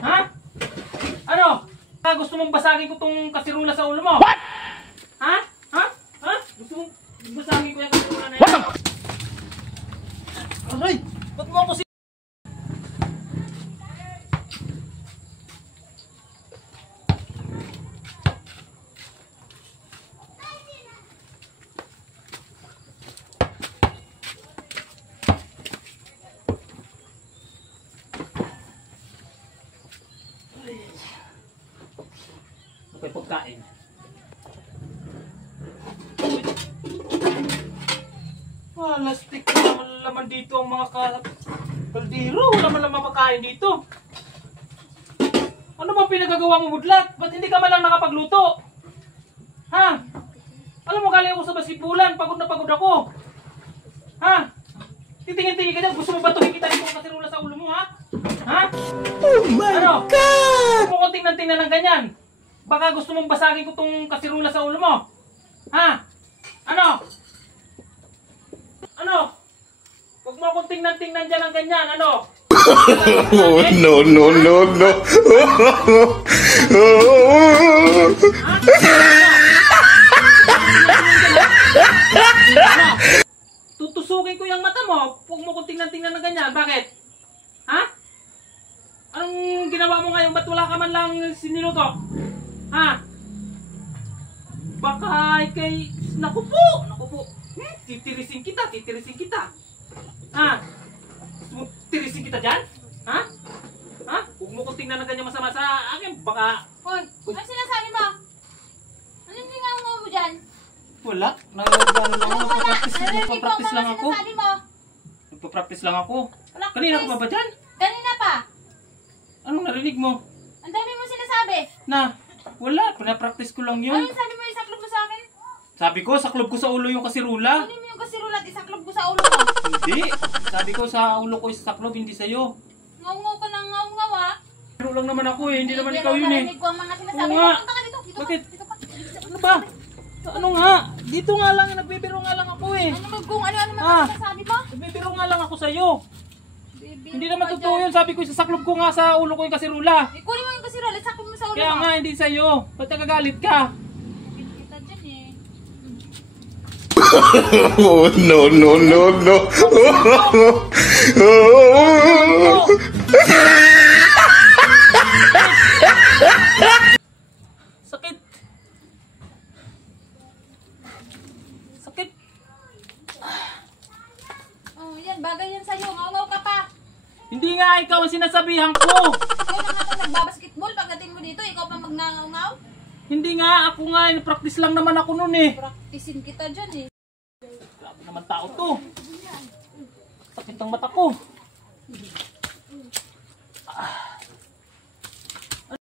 Ha? Ano? Gusto mong basagin ko tong kasirula sa ulo mo? What? Ha? Ha? Ha? Gusto mong basagin ko yung kasirula na yan? Aray! Ba't mo ako si... Okay, pagkain. Lastik na naman laman dito ang mga kaldero. Wala man lang mapakain dito. Ano bang pinagagawa mo, Budlat? Ba't hindi ka man lang nakapagluto? Ha? Alam mo, galing ako sa basipulan. Pagod na pagod ako. Ha? Titingin-tingin ka dyan. Gusto mo batuhin kita dito ang kasirula sa ulo mo, ha? Ha? Oh my God! Gusto mo kong tingnan-tingnan ng ganyan? Baka gusto mong basagin ko tong kasirula sa ulo mo? Ha? Ano? Ano? Huwag mo akong tingnan-tingnan dyan ng ganyan, ano? No, no, no, no. Tutusukin ko yung mata mo. Huwag mo akong tingnan-tingnan ng ganyan. Bakit? Ha? Anong ginawa mo ngayon? Ba't wala ka man lang siniluto? Ha? Baka kay... Naku po! Naku po! Titirisin kita! Titirisin kita! Ha? Gusto mo tirisin kita dyan? Ha? Ha? Huwag mo kong tingnan na ganyan masama sa akin. Baka... Hoy, ano sinasabi mo? Anong singaw mo dyan? Wala. Nagano lang ako. Narinig ko ang Nagpa-practice lang mga ako. sinasabi mo. Nagpa-practice lang ako. Practice? Kanina ka pa ba dyan? Kanina pa. Anong narinig mo? Ang dami mo sinasabi. Na? Wala. Pinapractice ko lang yun. Ano yung sabi mo yung saklog mo sa akin? Sabi ko, saklob ko sa ulo yung kasirula. Ano mo yung kasirulat isaklog ko sa ulo mo? Hindi. Sabi ko sa ulo ko isaklob, hindi sa'yo. Ngaw-ngaw ka ng ngaw-ngaw ha? Pero lang naman ako eh. Hindi naman Pero ikaw yun eh. narinig ko ang mga sinasabi Oo mo. nga. Punta ka dito. Dito Bakit? ka. Dito ka. Ano ba? Ano nga? Dito nga lang. Nagbibiro nga lang ako eh. Ano mo kung ano-ano mga Ah. sinasabi mo? Nagbibiro nga lang ako sa'yo. Bibiro Hindi naman ka totoo dyan. yun. Sabi ko isasaklob ko nga sa ulo ko yung kasirula. Kunin mo yung kasirulat. Isaklog mo sa ulo Kaya mo. nga hindi sa'yo. Ba't nagagalit ka? Kita dyan eh. Oh, no, no, no, no. Sakit. Sakit. Oh, yan. Bagay yan sa'yo. Ngaw-ngaw ka pa. Hindi nga ikaw ang sinasabihan ko. Ikaw na nga pag nagbabasketball. Pagdating mo dito, ikaw pa magnangaw-ngaw. Hindi nga. Ako nga. Practice lang naman ako nun eh. Praktisin kita dyan eh. Grabe naman tao to. Sakit ang mata ko.